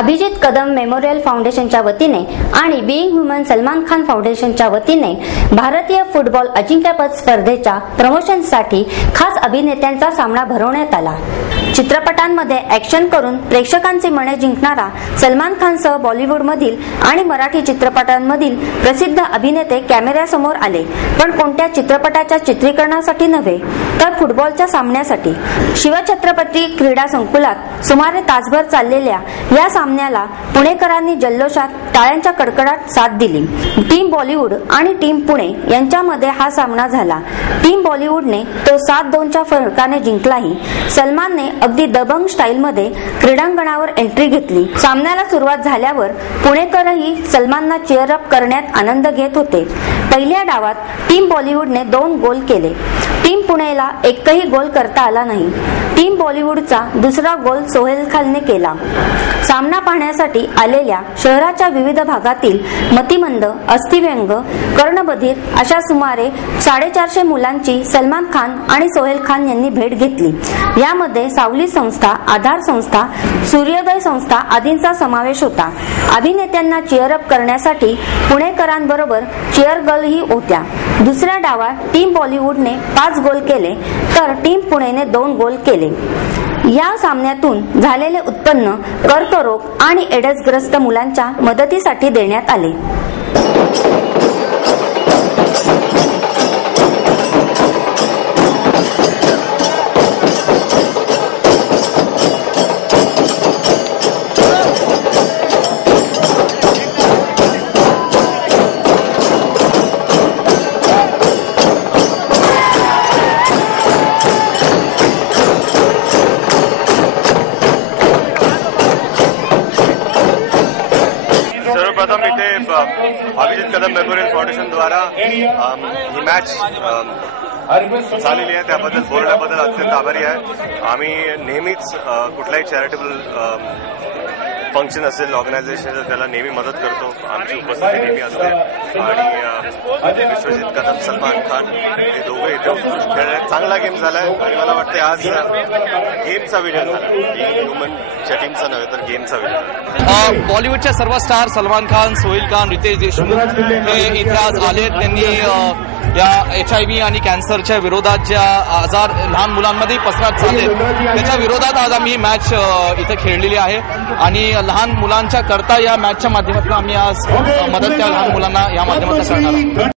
Abhijit Kadam memorial फाउंडेशनच्या वतीने आणि बीइंग ह्युमन सलमान खान फाउंडेशनच्या वतीने भारतीय फुटबॉल अजिंक्यपद स्पर्धेच्या प्रमोशनसाठी खास अभिनेत्यांचा सामना भरवण्यात आला। चित्रपटांमध्ये ॲक्शन करून प्रेक्षकांची मने जिंकणारा सलमान खानसह बॉलिवूडमधील आणि मराठी चित्रपटांमधील प्रसिद्ध अभिनेते कॅमेऱ्यासमोर आले, पण कोणत्या चित्रपटाच्या चित्रीकरणासाठी नव्हे तर फुटबॉलच्या सामन्यासाठी। शिवछत्रपती क्रीडा संकुलात सुमारे तासभर चाललेल्या या सामन्याला पुणेकरांनी जल्लोषात टाळ्यांच्या कडकडाट साथ दिली। टीम बॉलिवूड आणि टीम पुणे यांच्यामध्ये हा सामना झाला। टीम बॉलिवूडने तो 7-2च्या फरकाने जिंकलाही। सलमानने अगदी दबंग स्टाईलमध्ये क्रीडांगणावर एंट्री घेतली। सामन्याला सुरुवात झाल्यावर पुणेकरही सलमानला चीअर अप करण्यात आनंद घेत होते। पहिल्या डावात टीम बॉलिवूडने 2 गोल केले। टीम पुणेला एकही गोल करता आला नाही। टीम बॉलिवूडचा दुसरा गोल सोहेल खानने केला। सामना पाहण्यासाठी आलेल्या शहराच्या विविध भागातील मतिमंद, अस्थिव्यंग, कर्णबधीर अशा सुमारे 450 मुलांची सलमान खान आणि सोहेल खान यांनी भेट घेतली। यामध्ये सावली संस्था, आधार संस्था, सूर्योदय संस्था आदींचा समावेश होता। अभिनेत्यांना चीअर अप करण्यासाठी पुणेकरांबरोबर चीअर गर्लही होत्या। दुसऱ्या डावात टीम बॉलिवूडने 5 गोल केले तर टीम पुणेने 2 गोल केले। या सामन्यातून झालेले उत्पन्न कर्करोग आणि एड्सग्रस्त मुलांच्या मदतीसाठी देण्यात आले। सर्वप्रथम इथे अभिजित कदम मेमोरियल फाउंडेशन द्वारा ही मॅच झालेली आहे त्याबद्दल बोलण्याबद्दल अत्यंत आभारी आहे। आम्ही नेहमीच कुठलाही चॅरिटेबल फंक्शन असेल, ऑर्गनायझेशन त्याला नेहमी मदत करतो। आमची उपस्थिती नेहमी असते आणि विश्वजित कदम, सलमान खान हे दोघे इथे खेळले। चांगला गेम झालाय आणि मला वाटतं आज गेमचा विजय झाला। ह्युमनच्या टीमचा नव्हे तर गेमचा विजय। बॉलिवूडच्या सर्व स्टार सलमान खान, सोहेल खान, रितेश देशमुख हे इथे आज आले। त्यांनी या HIV आणि कॅन्सरच्या विरोधात ज्या आजार लहान मुलांमध्ये पसरत चालले त्याच्या विरोधात आज आम्ही मॅच इथे खेळलेली आहे आणि लहान मुलांच्या करता या मॅचच्या माध्यमातून आम्ही आज मदत त्या लहान मुलांना या माध्यमातून करणार आहोत।